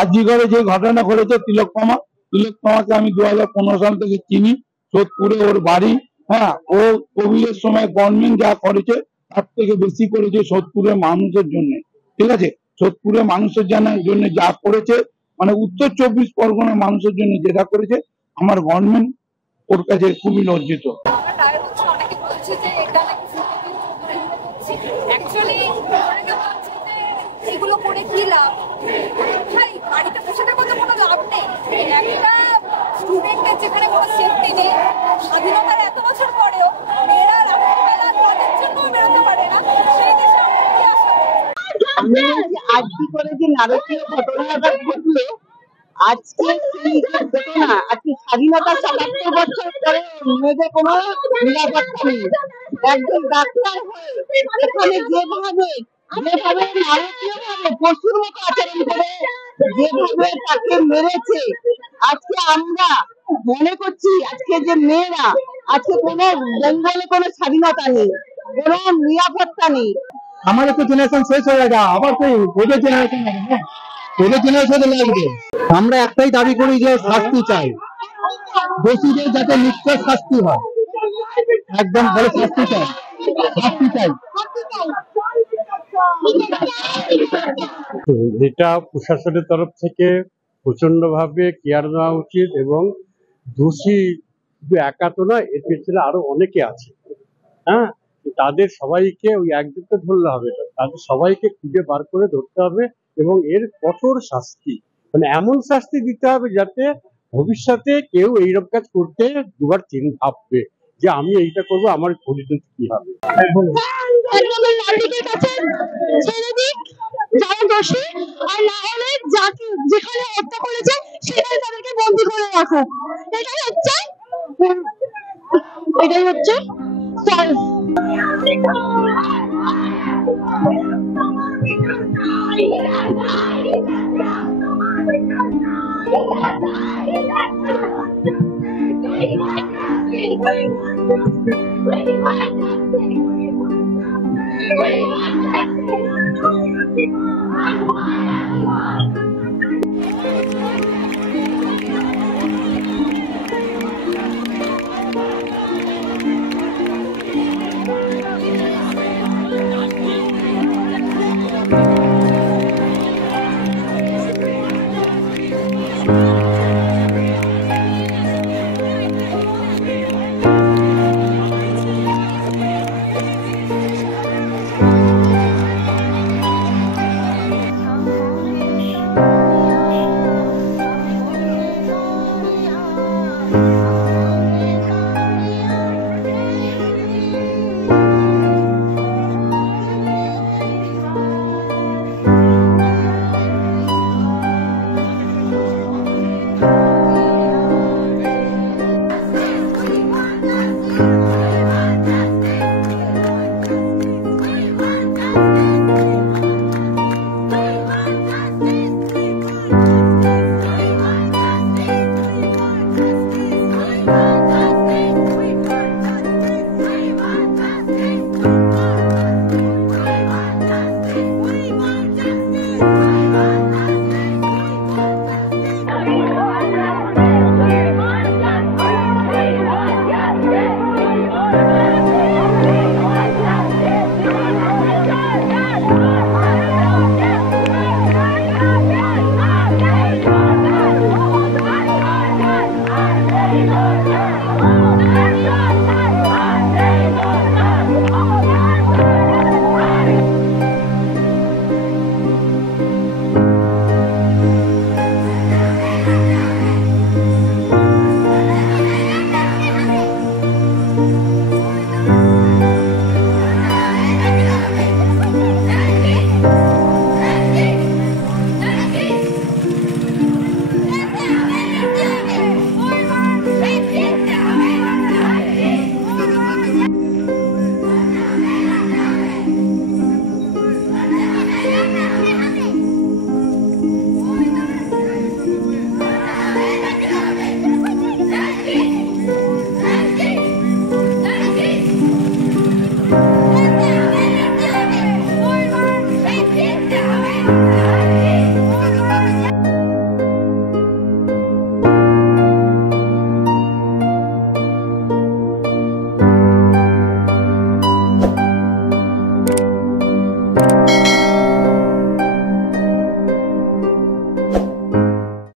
আজিগড়ে যে ঘটনা ঘটেছে তিলকমাকে আমি 2015 সাল থেকে চিনি। সোদপুরে ওর বাড়ি। হ্যাঁ, ও কোভিডের সময় গভর্নমেন্ট যা করেছে তার থেকে বেশি করেছে সোদপুরের মানুষের জন্য। ঠিক আছে, সোদপুরের মানুষের জন্য যা করেছে, মানে উত্তর 24 পরগনার মানুষের জন্য যেটা করেছে, আমার গভর্নমেন্ট ওর কাছে খুবই লজ্জিত। এগুলো করে কি লাভ ভাই? বাড়িতে বসে থাকো তো কোনো লাভ নেই। একটা স্টুডেন্টের যেখানে কোনো সেফটি নেই, স্বাধীনতার এত বছর পরেও মেয়েরা রাত্রিবেলা কাজের জন্য বেরোতে পারে না, সেই দেশে আমরা কি আশা করি? আজকে করে যে নারকীয় ঘটনাটা ঘটলো, আজকে সেই ঘটনা, আজকে স্বাধীনতার ৭৭ বছর পরে মেয়েদের কোনো নিরাপত্তা নেই। একজন ডাক্তার হয়ে এখানে যেভাবে নারকীয় ভাবে পশুর মতো আচরণ করে যেভাবে তাকে মেরেছে, আজকে আমরা মনে করছি আজকে যে মেয়েরা, আজকে কোনো বেঙ্গলে কোনো স্বাধীনতা নেই, কোনো নিরাপত্তা নেই। আমাদের তো জেনারেশন শেষ হয়ে গেছে, আবার তো ওদের জেনারেশন লাগবে, ওদের জেনারেশন লাগবে। আমরা একটাই দাবি করি যে শাস্তি চাই, দোষীদের যাতে নিশ্চয় শাস্তি হয়, একদম বড় শাস্তি চাই, শাস্তি চাই। এটা প্রশাসনের তরফ থেকে প্রচন্ড ভাবে কেয়ার নেওয়া উচিত, এবং দোষী শুধু একা তো নয়, এর পেছনে আরো অনেকে আছে। হ্যাঁ, তাদের সবাইকে ওই একজনকে ধরলে হবে না, তাদের সবাইকে খুঁজে বার করে ধরতে হবে, এবং এর কঠোর শাস্তি, মানে এমন শাস্তি দিতে হবে যাতে ভবিষ্যতে কেউ এইরকম কাজ করতে দুবার ভাববে যে আমি এইটা করবো, আমার পরিণতি কি হবে। যারা দোষী, আর না হলে যাকে যেখানে হত্যা করেছে সেখানে তাদেরকে বন্দী করে রাখো। এটাই হচ্ছে Thank you.